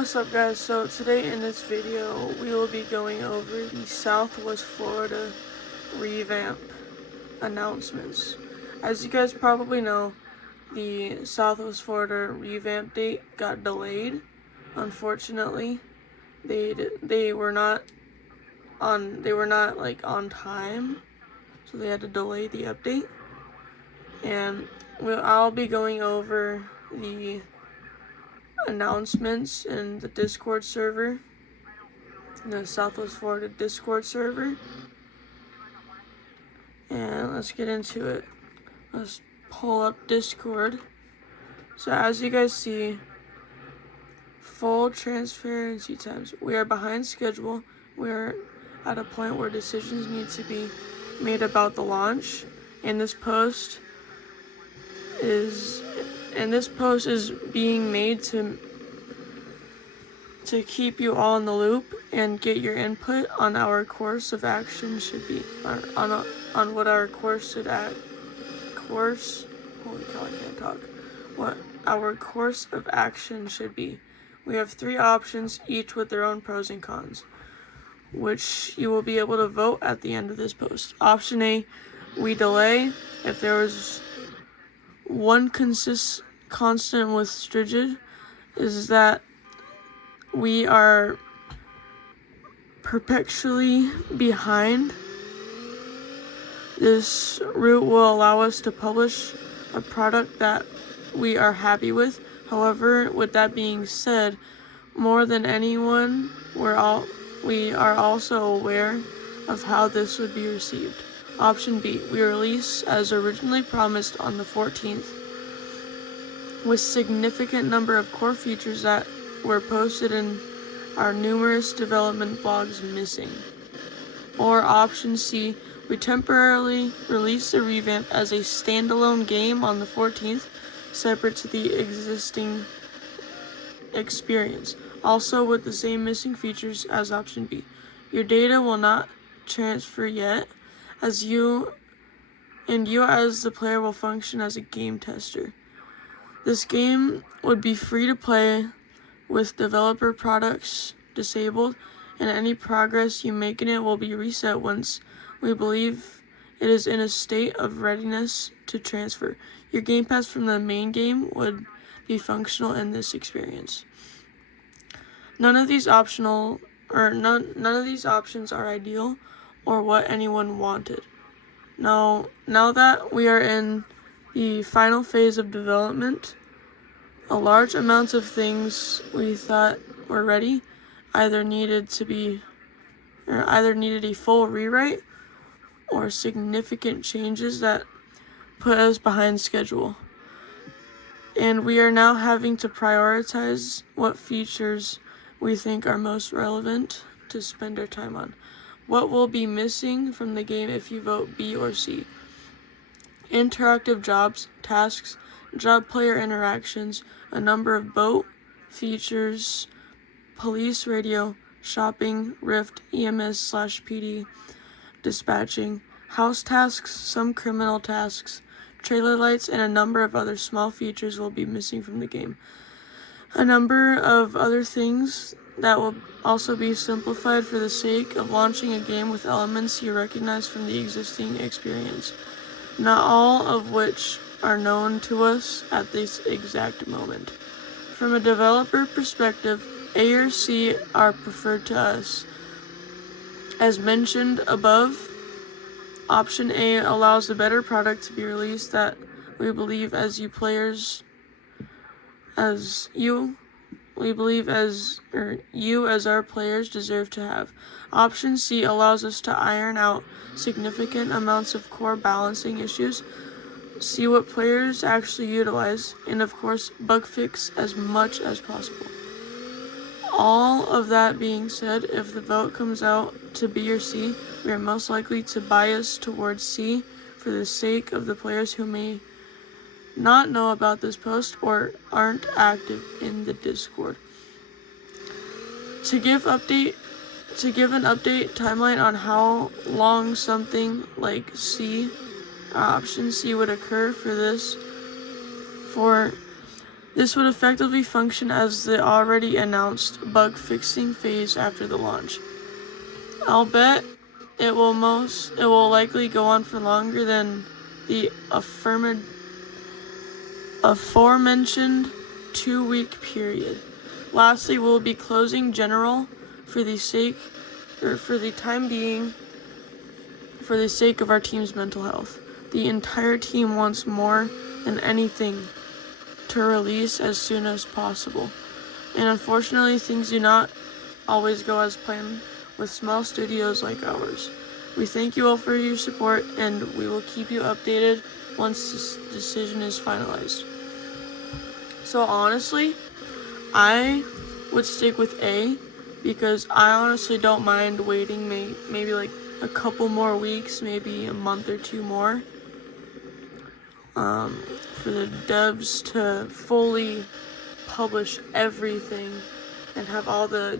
What's up guys, so today in this video we will be going over the Southwest Florida revamp announcements. As you guys probably know, the Southwest Florida revamp date got delayed. Unfortunately, they were not on time, so they had to delay the update. And I'll be going over the announcements in the Discord server, the Southwest Florida Discord server, and let's get into it. Let's pull up Discord. So as you guys see, full transparency times. We are behind schedule. We're at a point where decisions need to be made about the launch, and this post is being made to keep you all in the loop and get your input on our course of action should be on what our course of action should be. We have 3 options, each with their own pros and cons, which you will be able to vote at the end of this post. Option A, we delay. If there was one constant with Strigid, is that we are perpetually behind. This route will allow us to publish a product that we are happy with. However, with that being said, more than anyone, we are also aware of how this would be received. Option B, we release as originally promised on the 14th, with significant number of core features that were posted in our numerous development blogs missing. Or option C, we temporarily release the revamp as a standalone game on the 14th, separate to the existing experience, also with the same missing features as option B. Your data will not transfer yet, as you as the player will function as a game tester. This game would be free to play with developer products disabled, and any progress you make in it will be reset once we believe it is in a state of readiness to transfer. Your game pass from the main game would be functional in this experience. None of these options are ideal or what anyone wanted. Now that we are in the final phase of development, a large amount of things we thought were ready either needed a full rewrite or significant changes that put us behind schedule. And we are now having to prioritize what features we think are most relevant to spend our time on. What will be missing from the game if you vote B or C? Interactive jobs, tasks, job player interactions, a number of boat features, police radio, shopping, Rift, EMS/PD, dispatching, house tasks, some criminal tasks, trailer lights, and a number of other small features will be missing from the game. A number of other things that will also be simplified for the sake of launching a game with elements you recognize from the existing experience, not all of which are known to us at this exact moment. From a developer perspective, A or C are preferred to us. As mentioned above, option A allows a better product to be released that we believe as our players deserve to have. Option C allows us to iron out significant amounts of core balancing issues, see what players actually utilize, and of course bug fix as much as possible. All of that being said, if the vote comes out to B or C, we are most likely to bias towards C for the sake of the players who may not know about this post or aren't active in the Discord. To give an update timeline on how long something like option C would occur for This would effectively function as the already announced bug fixing phase after the launch. I'll bet it will likely go on for longer than the aforementioned 2-week period. Lastly, we'll be closing general for the time being, for the sake of our team's mental health. The entire team wants more than anything to release as soon as possible. And unfortunately, things do not always go as planned with small studios like ours. We thank you all for your support, and we will keep you updated once this decision is finalized. So honestly, I would stick with A, because I honestly don't mind waiting maybe like a couple more weeks, maybe a month or two more, for the devs to fully publish everything and have all the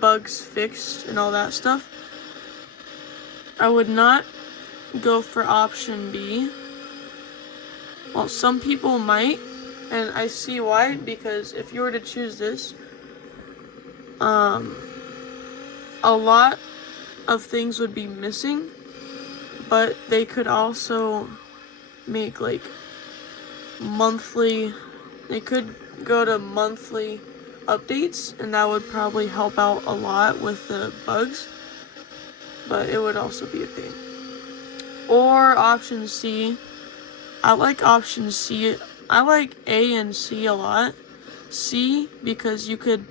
bugs fixed and all that stuff. I would not go for option B. Well, some people might, and I see why, because if you were to choose this, a lot of things would be missing, but they could also make like they could go to monthly updates, and that would probably help out a lot with the bugs, but it would also be a pain. Or option C. I like option C. I like A and C a lot. C, because you could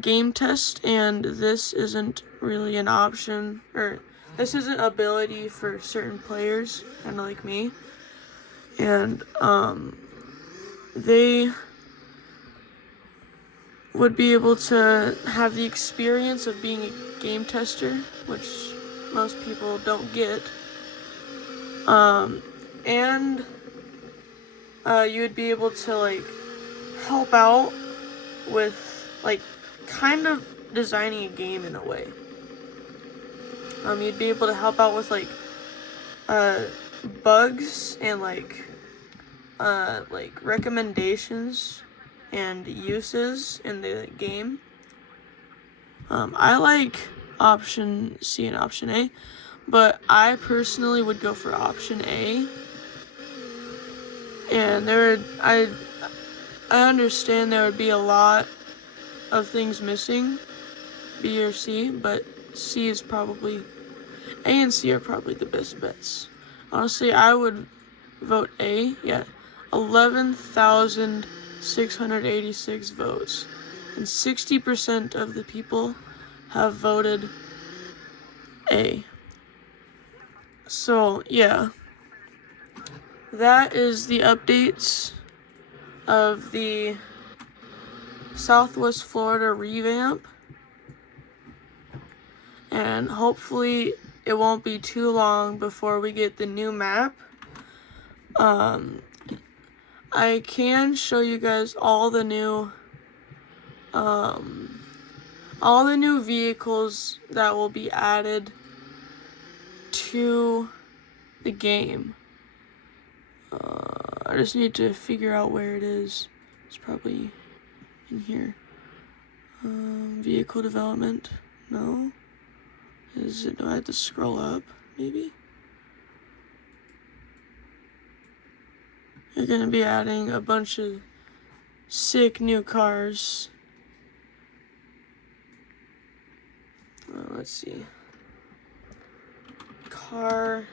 game test, and this isn't really an option, or this isn't ability for certain players, kind of like me. And they would be able to have the experience of being a game tester, which most people don't get. And you would be able to like help out with like kind of designing a game in a way. You'd be able to help out with like bugs and like recommendations and uses in the game. I like option C and option A, but I personally would go for option A. And I understand there would be a lot of things missing, B or C, but C is probably, A and C are probably the best bets. Honestly, I would vote A. Yeah, 11,686 votes, and 60% of the people have voted A. So yeah, that is the updates of the Southwest Florida revamp, and hopefully it won't be too long before we get the new map. I can show you guys all the new vehicles that will be added to the game. I just need to figure out where it is. It's probably in here. Vehicle development. No. Do I have to scroll up, maybe? You're gonna be adding a bunch of sick new cars. Let's see. Car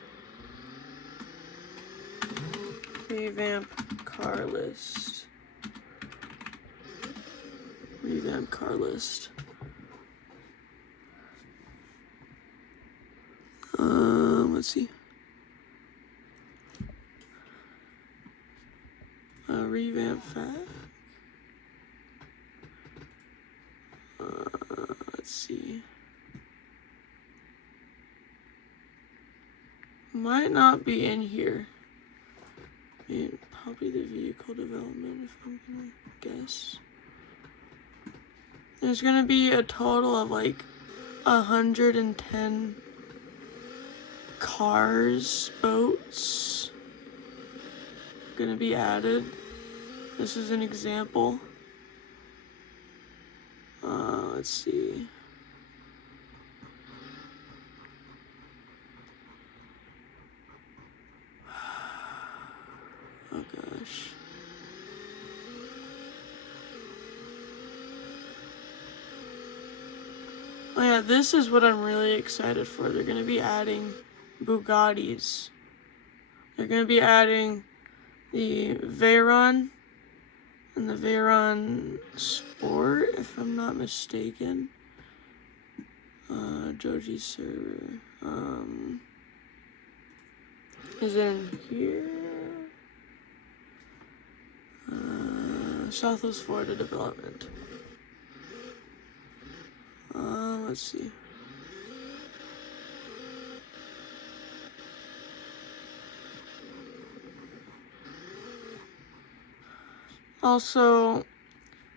revamp car list. Revamp car list. Let's see. Revamp fat. Let's see. Might not be in here. Probably the vehicle development, if I'm gonna guess. There's gonna be a total of like 110 cars, boats gonna be added. This is an example. Let's see. Oh gosh. Oh yeah, this is what I'm really excited for. They're going to be adding Bugattis. They're going to be adding the Veyron and the Veyron Sport, if I'm not mistaken. Joji server. Is in here. Southwest Florida Development. Let's see. Also,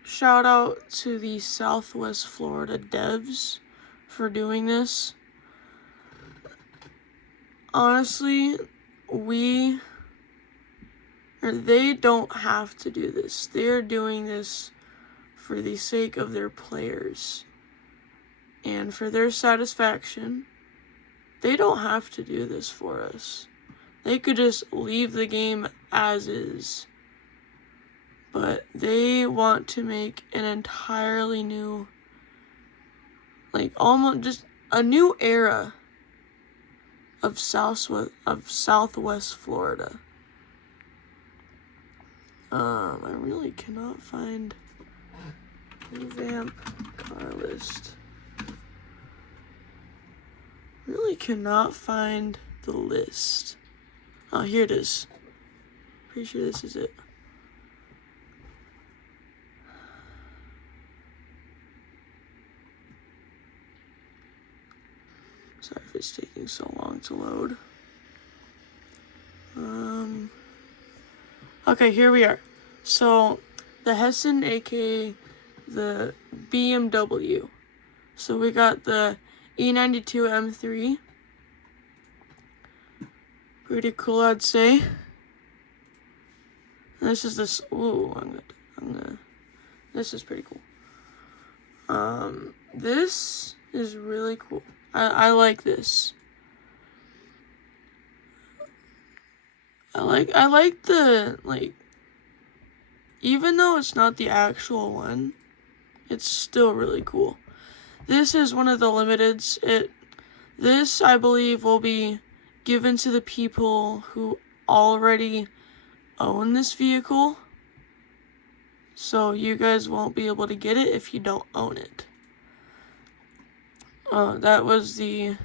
shout out to the Southwest Florida devs for doing this. Honestly, they don't have to do this. They're doing this for the sake of their players and for their satisfaction. They don't have to do this for us. They could just leave the game as is. But they want to make an entirely new, like almost just a new era of Southwest Florida. I really cannot find revamp car list. Really cannot find the list. Oh, here it is. Pretty sure this is it. Sorry if it's taking so long to load. Okay, here we are. So, the Hessen, aka the BMW. So we got the E92 M3. Pretty cool, I'd say. And this is this. Ooh, I'm gonna. This is pretty cool. This is really cool. I like this. I like the, like, even though it's not the actual one, it's still really cool. This is one of the limiteds. This, I believe, will be given to the people who already own this vehicle. So you guys won't be able to get it if you don't own it. That was the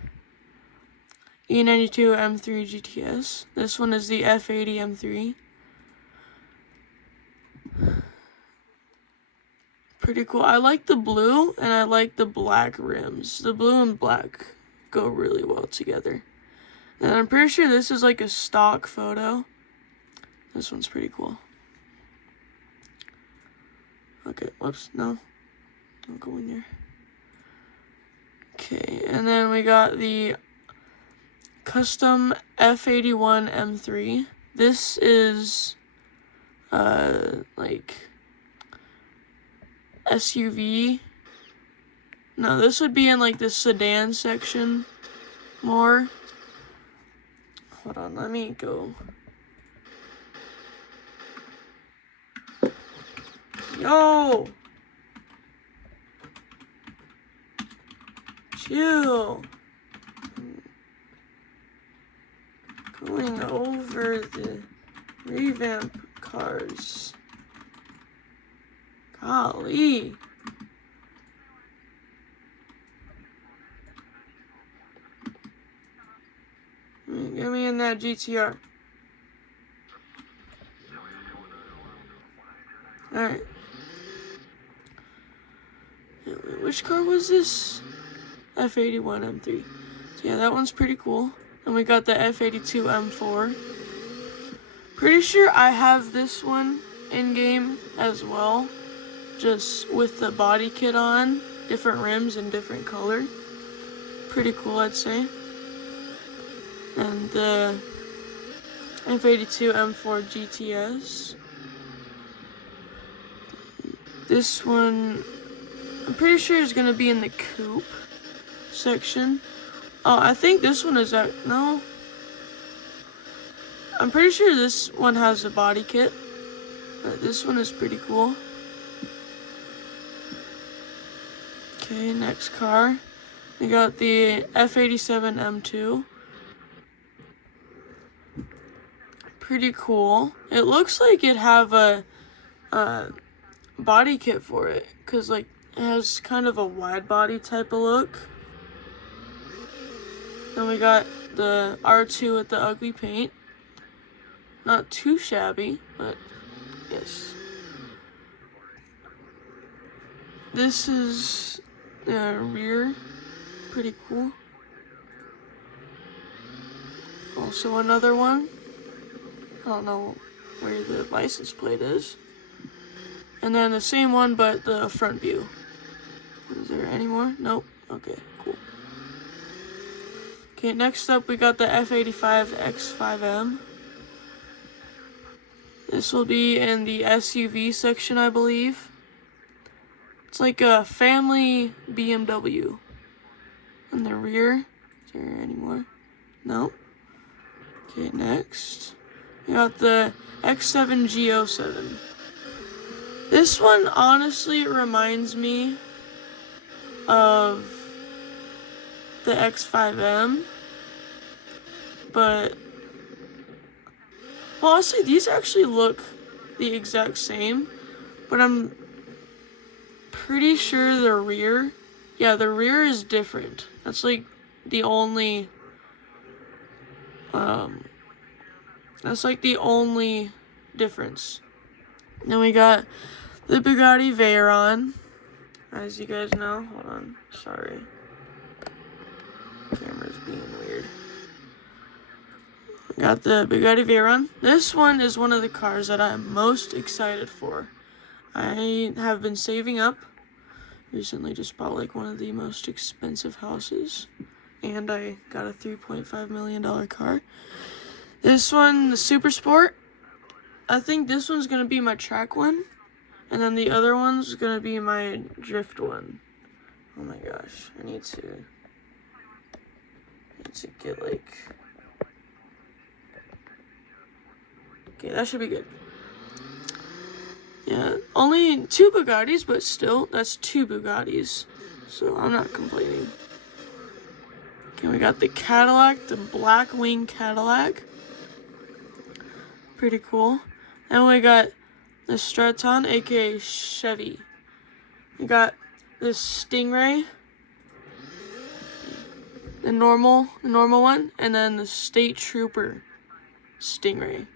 E92 M3 GTS. This one is the F80 M3. Pretty cool. I like the blue and I like the black rims. The blue and black go really well together. And I'm pretty sure this is like a stock photo. This one's pretty cool. Okay, whoops, no. Don't go in there. Okay, and then we got the custom F81 M3. This is like SUV. No, this would be in like the sedan section more. Hold on, let me go. Yo! Chill. Going over the revamp cars. Golly. Get me in that GTR. Alright. Which car was this? F81 M3. So yeah, that one's pretty cool. And we got the F82 M4. Pretty sure I have this one in game as well. Just with the body kit on. Different rims and different color. Pretty cool, I'd say. And the F82 M4 GTS. This one, I'm pretty sure is going to be in the coupe section. Oh, I think this one is no. I'm pretty sure this one has a body kit. This one is pretty cool. Okay, next car. We got the F87 M2. Pretty cool. It looks like it have a body kit for it, cause like it has kind of a wide body type of look. Then we got the R2 with the ugly paint. Not too shabby, but yes. This is the rear. Pretty cool. Also another one. I don't know where the license plate is. And then the same one, but the front view. Is there any more? Nope. Okay, cool. Okay, next up we got the F85 X5M. This will be in the SUV section, I believe. It's like a family BMW. In the rear. Is there any more? Nope. Okay, next. We got the X7G07. This one honestly reminds me of the X5M. But well, honestly, these actually look the exact same. But I'm pretty sure the rear, yeah, the rear is different. That's like the only, difference. Then we got the Bugatti Veyron, as you guys know. Hold on, sorry. Camera's being weird. We got the Bugatti Veyron. This one is one of the cars that I'm most excited for. I have been saving up. Recently just bought like one of the most expensive houses. And I got a $3.5 million car. This one, the Super Sport. I think this one's going to be my track one. And then the other one's going to be my drift one. Oh my gosh. I need to get like... Okay, that should be good. Yeah, only 2 Bugattis, but still, that's 2 Bugattis. So I'm not complaining. Okay, we got the Cadillac, the Black Wing Cadillac. Pretty cool. And we got the Straton, aka Chevy. We got this Stingray, the normal one, and then the State Trooper Stingray.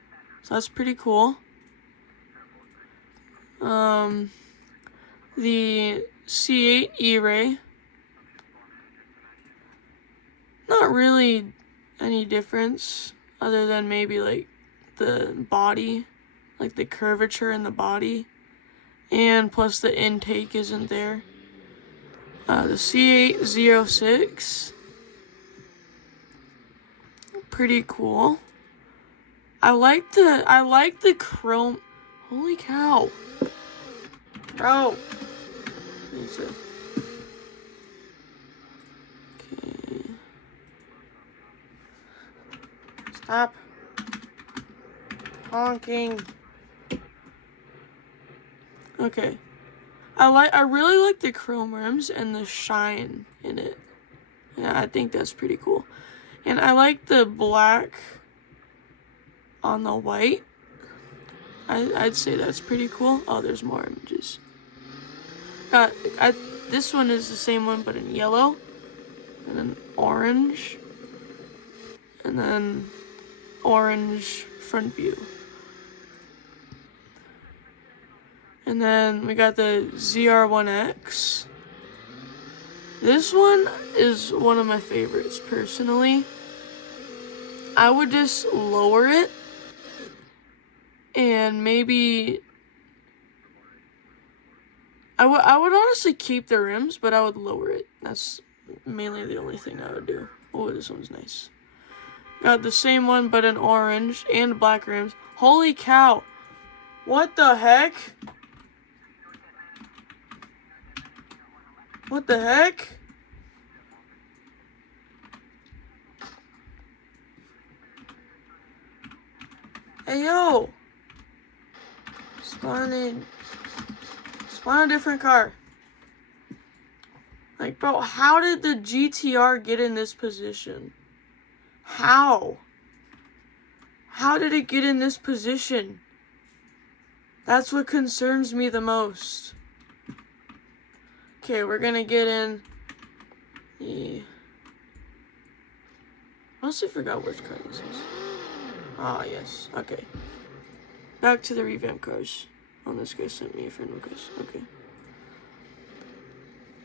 So that's pretty cool. The C8 E-Ray. Not really any difference other than maybe like the body, like the curvature in the body, and plus the intake isn't there. The C8 Z06. Pretty cool. I like the chrome. Holy cow. Bro. Okay. Stop honking. Okay. I really like the chrome rims and the shine in it. Yeah, I think that's pretty cool. And I like the black on the white. I'd say that's pretty cool. Oh, there's more images. This one is the same one, but in yellow, and then orange, and then orange front view. And then we got the ZR1X. This one is one of my favorites, personally. I would just lower it, and maybe... I would honestly keep the rims, but I would lower it. That's mainly the only thing I would do. Oh, this one's nice. Got the same one, but in orange and black rims. Holy cow. What the heck? What the heck? Hey, yo. Spawn a different car. Like, bro, how did the GTR get in this position? How? How did it get in this position? That's what concerns me the most. Okay, we're gonna get in the... I honestly forgot which car this is. Ah, yes. Okay. Back to the revamp cars. Oh, this guy sent me a friend request. Okay.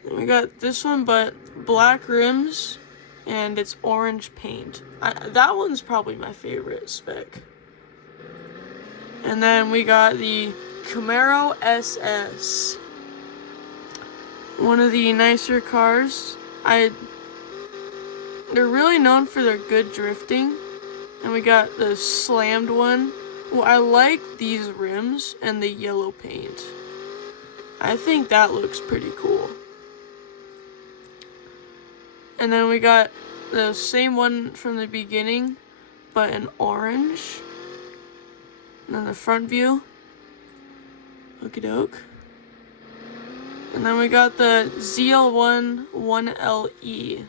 Then we got this one, but black rims, and it's orange paint. That one's probably my favorite spec. And then we got the Camaro SS. One of the nicer cars. They're really known for their good drifting. And we got the slammed one. Well, I like these rims and the yellow paint. I think that looks pretty cool. And then we got the same one from the beginning, but in orange. And then the front view. Okie doke. And then we got the ZL1 1LE.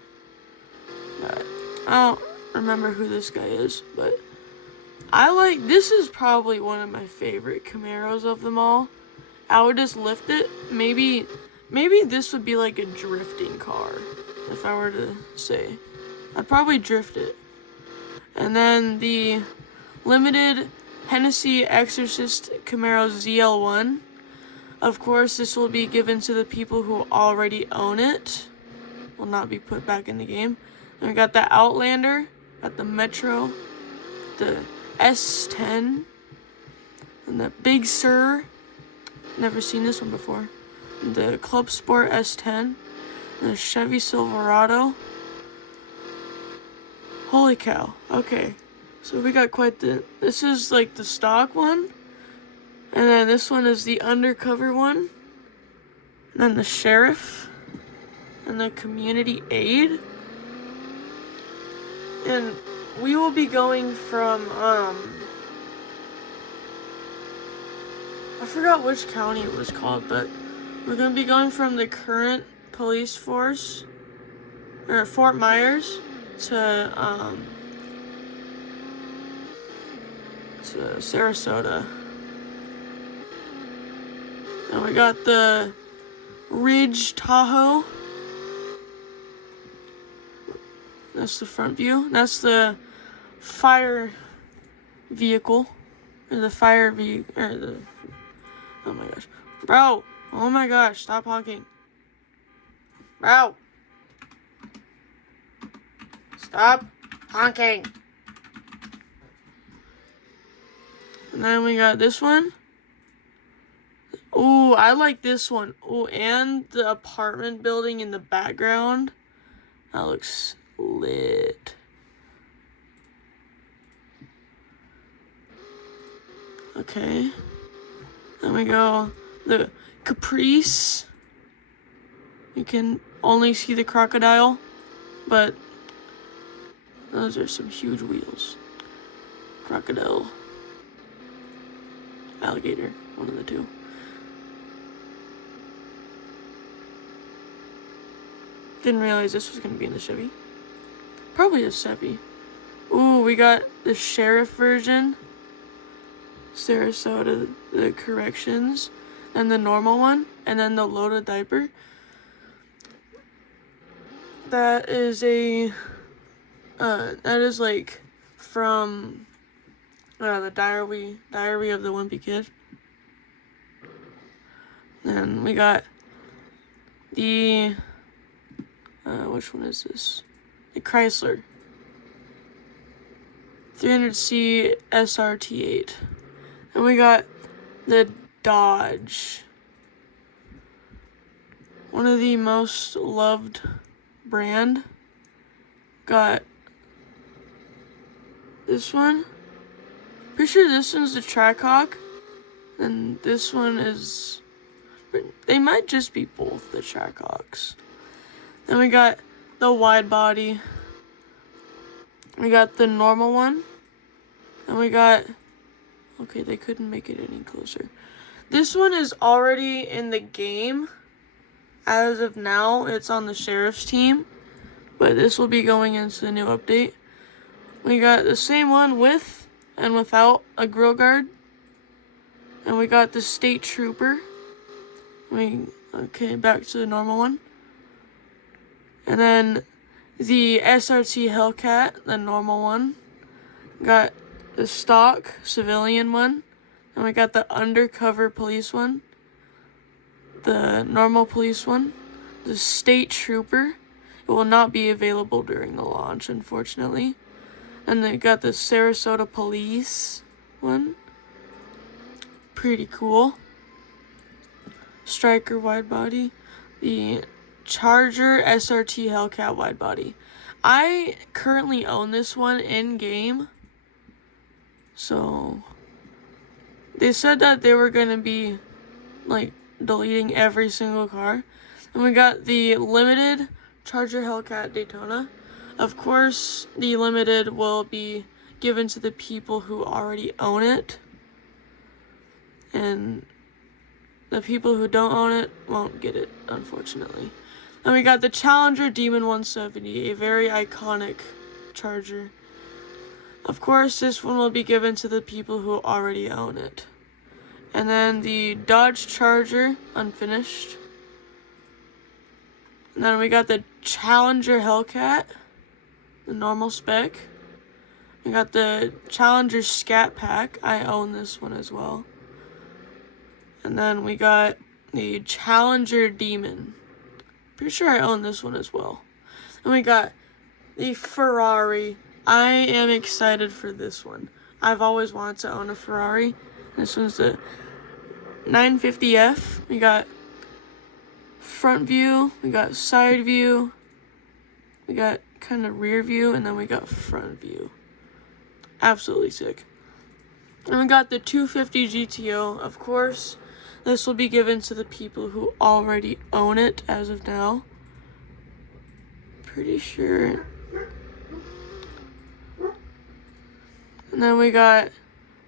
I don't remember who this guy is, but this is probably one of my favorite Camaros of them all. I would just lift it. Maybe this would be like a drifting car, if I were to say. I'd probably drift it. And then the limited Hennessy Exorcist Camaro ZL1. Of course, this will be given to the people who already own it. Will not be put back in the game. And we got the Outlander, got the Metro, the S10, and the Big Sur. Never seen this one before. The Club Sport S10, and the Chevy Silverado. Holy cow. Okay. So we got this is like the stock one. And then this one is the undercover one. And then the Sheriff. And the Community Aid. And we will be going from, I forgot which county it was called, but we're going to be going from the current police force, or Fort Myers, to Sarasota. And we got the Ridge Tahoe. That's the front view. That's the fire vehicle. Or the fire vehicle. Or the... Oh my gosh. Bro! Oh my gosh. Stop honking. Bro! Stop honking. And then we got this one. Ooh, I like this one. Ooh, and the apartment building in the background. That looks lit. Okay. Then we go the Caprice. You can only see the crocodile, but those are some huge wheels. Crocodile. Alligator. One of the two. Didn't realize this was going to be in the Chevy. Probably a Chevy. Ooh, we got the Sheriff version. Sarasota, the corrections. And the normal one. And then the loaded diaper. That is like from the Diary of the Wimpy Kid. Then we got the which one is this? The Chrysler 300C SRT8. And we got the Dodge. One of the most loved brand. Got this one. Pretty sure this one's the Trackhawk. And this one is... They might just be both the Trackhawks. Then we got the wide body. We got the normal one. And we got, okay, they couldn't make it any closer. This one is already in the game. As of now, it's on the sheriff's team. But this will be going into the new update. We got the same one with and without a grill guard. And we got the state trooper. Okay, back to the normal one. And then the SRT Hellcat, the normal one. Got the stock civilian one. And we got the undercover police one. The normal police one. The state trooper. It will not be available during the launch, unfortunately. And then got the Sarasota police one. Pretty cool. Striker wide body. The Charger SRT Hellcat wide body. I currently own this one in game. So they said that they were going to be like deleting every single car. And we got the limited Charger Hellcat Daytona. Of course, the limited will be given to the people who already own it. And the people who don't own it won't get it, unfortunately. And we got the Challenger Demon 170, a very iconic Charger. Of course, this one will be given to the people who already own it. And then the Dodge Charger, unfinished. And then we got the Challenger Hellcat, the normal spec. We got the Challenger Scat Pack. I own this one as well. And then we got the Challenger Demon. Pretty sure I own this one as well. And we got the Ferrari. I am excited for this one. I've always wanted to own a Ferrari. This one's the 950F. We got front view. We got side view. We got kind of rear view. And then we got front view. Absolutely sick. And we got the 250 GTO, of course. This will be given to the people who already own it as of now. Pretty sure. And then we got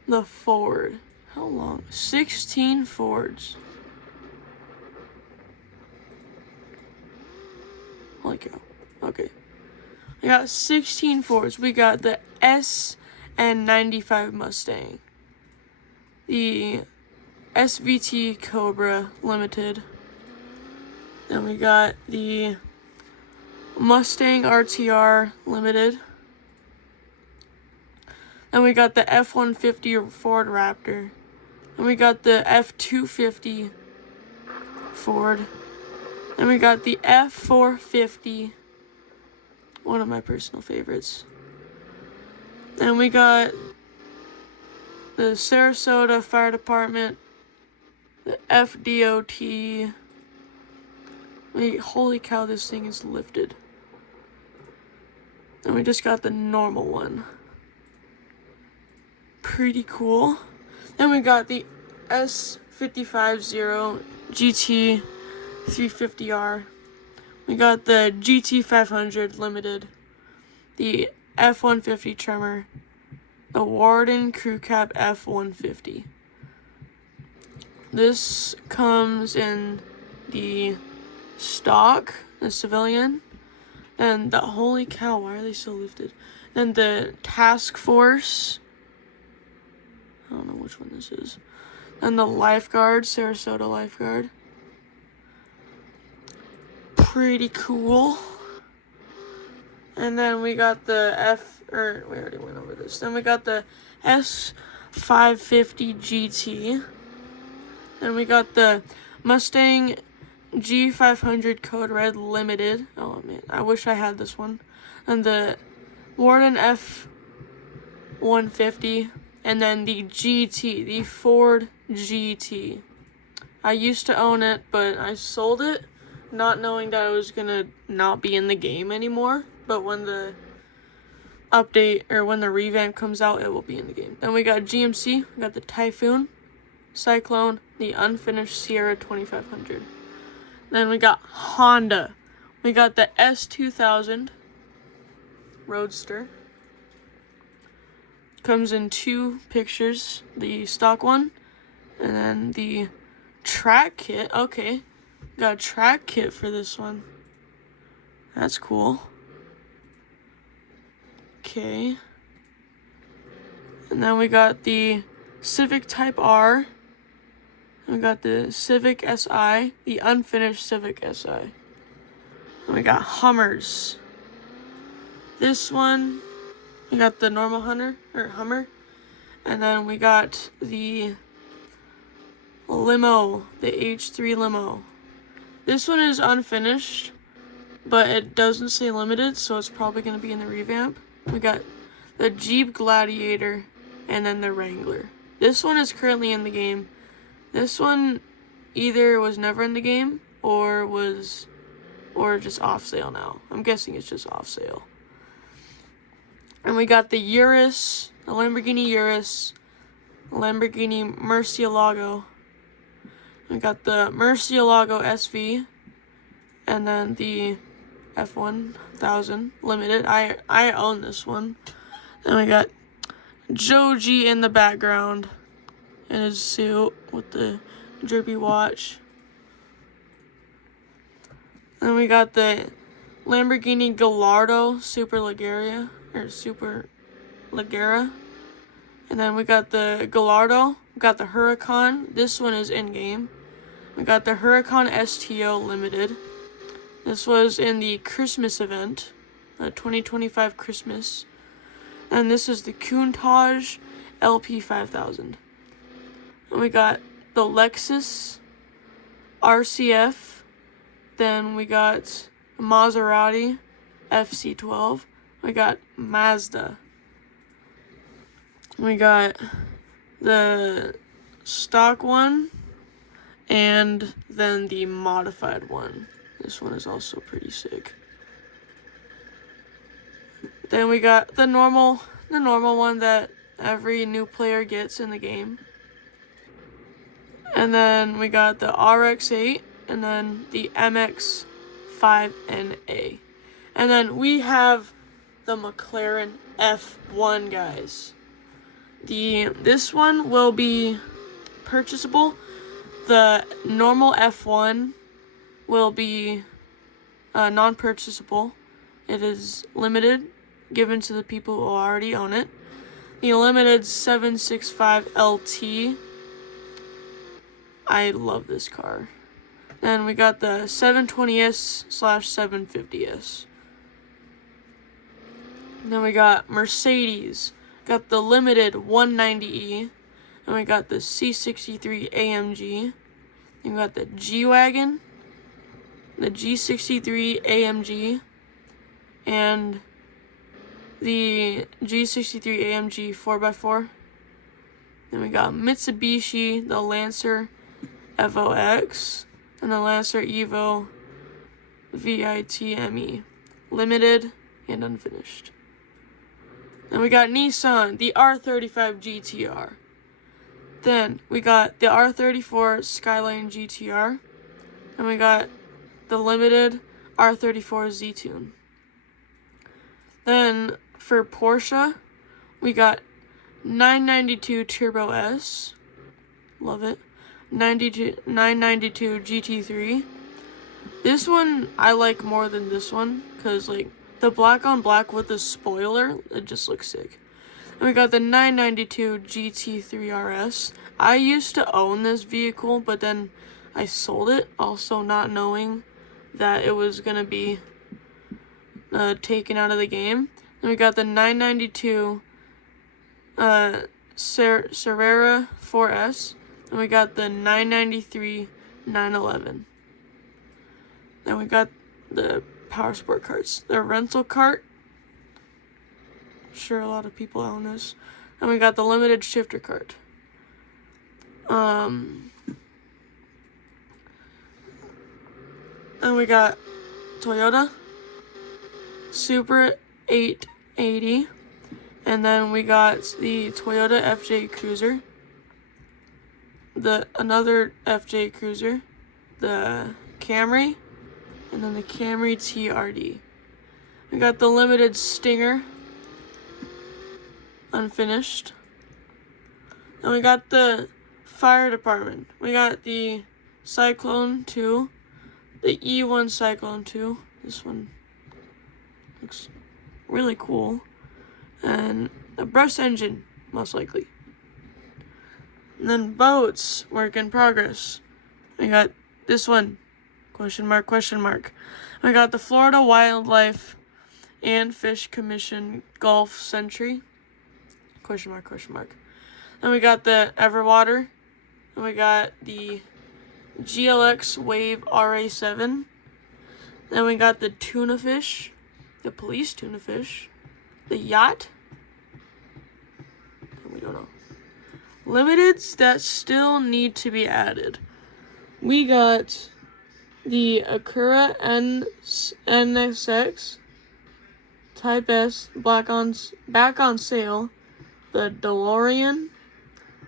the Ford. How long? 16 Fords. Holy cow. Okay. We got 16 Fords. We got the SN95 Mustang. The SVT Cobra Limited. Then we got the Mustang RTR Limited. Then we got the F-150 Ford Raptor. Then we got the F-250 Ford. Then we got the F-450. One of my personal favorites. Then we got the Sarasota Fire Department. The FDOT. Wait, holy cow, this thing is lifted. And we just got the normal one. Pretty cool. Then we got the S550 GT 350R. We got the GT 500 Limited. The F-150 Tremor. The Warden Crew Cab F-150. This comes in the stock, the civilian, and the holy cow, why are they so lifted? Then the task force, I don't know which one this is, and the lifeguard, Sarasota lifeguard. Pretty cool. And then we got the we already went over this. Then we got the S550 GT. Then we got the Mustang G500 Code Red Limited. Oh man, I wish I had this one. And the Warden F-150. And then the GT, the Ford GT. I used to own it, but I sold it, not knowing that it was gonna not be in the game anymore. But when the update, or when the revamp comes out, it will be in the game. Then we got GMC, we got the Typhoon, Cyclone, the unfinished Sierra 2500. Then we got Honda. We got the S2000 Roadster. Comes in 2 pictures, the stock one and then the track kit. Okay, got a track kit for this one. That's cool. Okay. And then we got the Civic Type R. And we got the Civic SI, the unfinished Civic SI. And we got Hummers. This one, we got the normal Hummer. And then we got the limo, the H3 limo. This one is unfinished, but it doesn't say limited, so it's probably going to be in the revamp. We got the Jeep Gladiator and then the Wrangler. This one is currently in the game. This one either was never in the game or just off sale now. I'm guessing it's just off sale. And we got the Urus, the Lamborghini Urus, Lamborghini Murcielago. We got the Murcielago SV, and then the F1000 Limited. I own this one. Then we got Joji in the background in his suit with the drippy watch. Then we got the Lamborghini Gallardo Super Leggera. And then we got the Gallardo. We got the Huracan. This one is in-game. We got the Huracan STO Limited. This was in the Christmas event, the 2025 Christmas. And this is the Countach LP5000. And we got the Lexus RCF. Then we got Maserati FC12. We got Mazda. We got the stock one and then the modified one. This one is also pretty sick. Then we got the normal one that every new player gets in the game. And then we got the RX-8 and then the MX-5NA. And then we have the McLaren F1, guys. This one will be purchasable. The normal F1 will be non-purchasable. It is limited, given to the people who already own it. The limited 765 LT. I love this car. Then we got the 720S/750S. Then we got Mercedes. Got the limited 190E. And we got the C63 AMG. Then we got the G-Wagon, the G63 AMG, and the G63 AMG 4x4. Then we got Mitsubishi, the Lancer Evo X, and the Lancer Evo VITME, limited and unfinished. Then we got Nissan, the R35 GTR. Then we got the R34 Skyline GTR. And we got the limited R34 Z-Tune. Then for Porsche, we got 992 Turbo S. Love it. 992 GT3. This one I like more than this one because like the black on black with the spoiler, it just looks sick. And we got the 992 GT3 RS. I used to own this vehicle, but then I sold it, also not knowing that it was going to be taken out of the game. Then we got the 992 Carrera 4S. And we got the 993 911. Then we got the power sport carts. The rental cart. I'm sure a lot of people own this. And we got the limited shifter cart. And we got Toyota Supra 880. And then we got the Toyota FJ Cruiser. Another FJ Cruiser. The Camry. and then the Camry TRD. We got the limited Stinger, unfinished. And we got the fire department. We got the Cyclone 2, the E1 Cyclone 2. This one looks really cool. And a brush engine, most likely. And then boats, work in progress. We got this one, question mark, question mark. We got the Florida Wildlife and Fish Commission Gulf Century, question mark, question mark. Then we got the Everwater, and we got the GLX Wave RA7. Then we got the tuna fish, the police tuna fish, the yacht, and we don't know. Limiteds that still need to be added. We got the Acura NSX Type S back on sale, the DeLorean,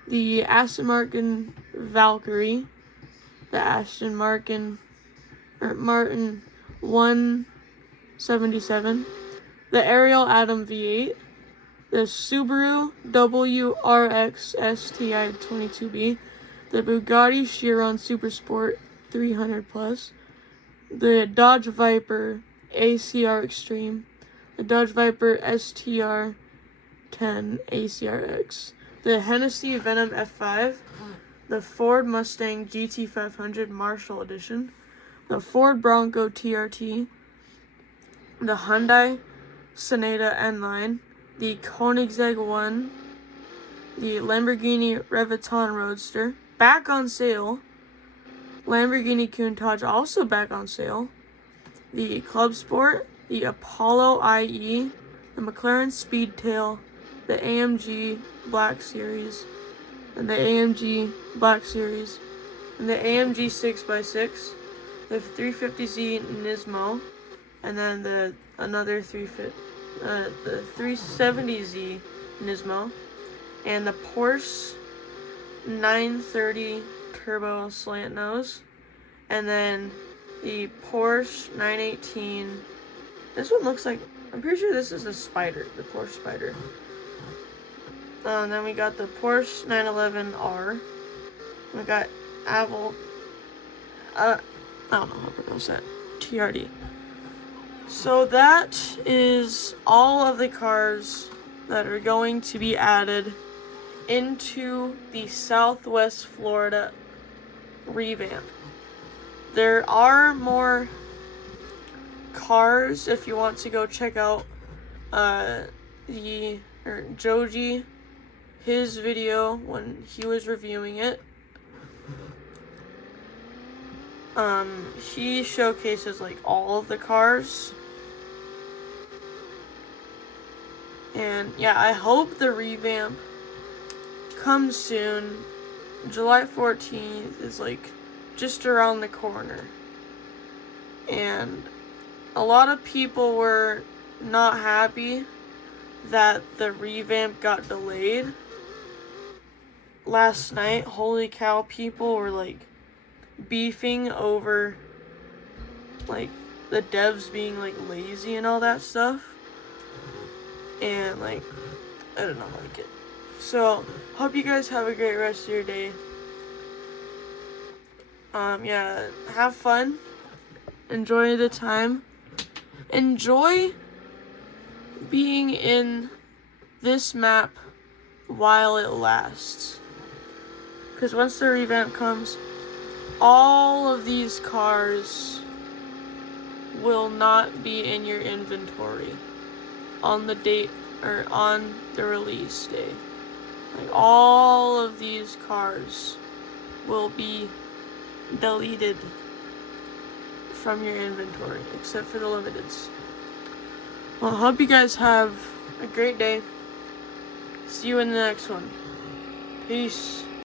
the Aston Martin Valkyrie, the Aston Martin 177, the Ariel Atom V8, the Subaru WRX STI 22B, the Bugatti Chiron Supersport 300 Plus, the Dodge Viper ACR Extreme, the Dodge Viper STR 10 ACRX, the Hennessy Venom F5, the Ford Mustang GT500 Marshall Edition, the Ford Bronco TRT, the Hyundai Sonata N9, the Koenigsegg 1, the Lamborghini Revuelton Roadster, back on sale, Lamborghini Countach also back on sale, the Club Sport, the Apollo IE, the McLaren Speedtail, the AMG Black Series, and the AMG Black Series, and the AMG 6x6, the 350Z Nismo, and then the 370Z Nismo, and the Porsche 930 Turbo Slant Nose, and then the Porsche 918. This one looks like, I'm pretty sure this is the Spider, the Porsche Spider. And then we got the Porsche 911R. We got I don't know how to pronounce that. TRD. So that is all of the cars that are going to be added into the Southwest Florida revamp. There are more cars if you want to go check out Joji, his video when he was reviewing it. He showcases like all of the cars. And yeah, I hope the revamp comes soon. July 14th is like just around the corner. And a lot of people were not happy that the revamp got delayed. Last night, holy cow, people were like beefing over like the devs being like lazy and all that stuff. And like, I don't like it. So, hope you guys have a great rest of your day. Yeah, have fun. Enjoy the time. Enjoy being in this map while it lasts. Because once the revamp comes, all of these cars will not be in your inventory on the date or on the release day. Like, all of these cars will be deleted from your inventory, except for the limiteds. Well, I hope you guys have a great day. See you in the next one. Peace.